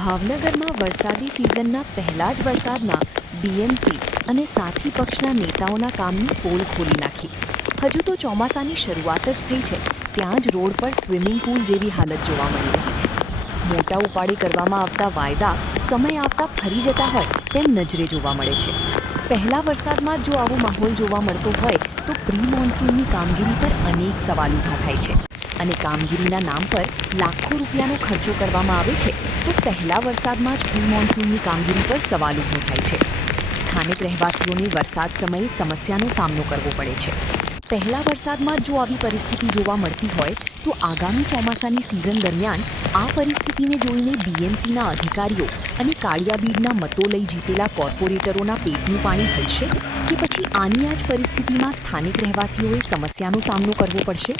ભાવનગરમાં વરસાદી સિઝનના પહેલા જ વરસાદમાં બીએમસી અને સાથી પક્ષના નેતાઓના કામની પોલ ખોલી નાખી. હજુ તો ચોમાસાની શરૂઆત જ થઈ છે, ત્યાં જ રોડ પર સ્વિમિંગ પૂલ જેવી હાલત જોવા મળી રહી છે. મોટા ઉપાડે કરવામાં આવતા વાયદા સમય આવતા ફરી જતા હોય તેમ નજરે જોવા મળે છે. પહેલા વરસાદમાં જો આવો માહોલ જોવા મળતો હોય તો પ્રી મોન્સૂનની કામગીરી પર અનેક સવાલ ઊભા થાય છે. અને કામગીરીના નામ પર લાખો રૂપિયાનો ખર્ચો કરવામાં આવે છે તો પહેલા વરસાદમાં જ પ્રી મોન્સૂનની કામગીરી પર સવાલ ઊભો થાય છે. સ્થાનિક રહેવાસીઓને વરસાદ સમયે સમસ્યાનો સામનો કરવો પડે છે. પહેલા વરસાદમાં જો આવી પરિસ્થિતિ જોવા મળતી હોય તો આગામી ચોમાસાની સિઝન દરમિયાન આ પરિસ્થિતિને જોઈને બીએમસીના અધિકારીઓ અને કાળિયાબીડના મતો લઈ જીતેલા કોર્પોરેટરોના પેટનું પાણી હલશે કે પછી આની આ જ પરિસ્થિતિમાં સ્થાનિક રહેવાસીઓએ સમસ્યાનો સામનો કરવો પડશે?